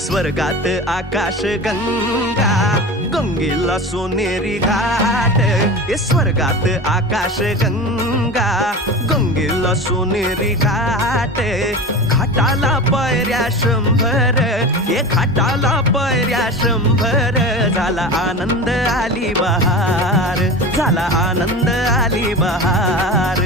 स्वर्गात आकाश गंगा, गंगेला सोनेरी घाट. हे स्वर्गात आकाश गंगा, गंगेला सोनेरी घाट. घाटाला पायऱ्या 100, हे घाटाला पायऱ्या 100. झाला आनंद आली बहार, झाला आनंद आली बहार.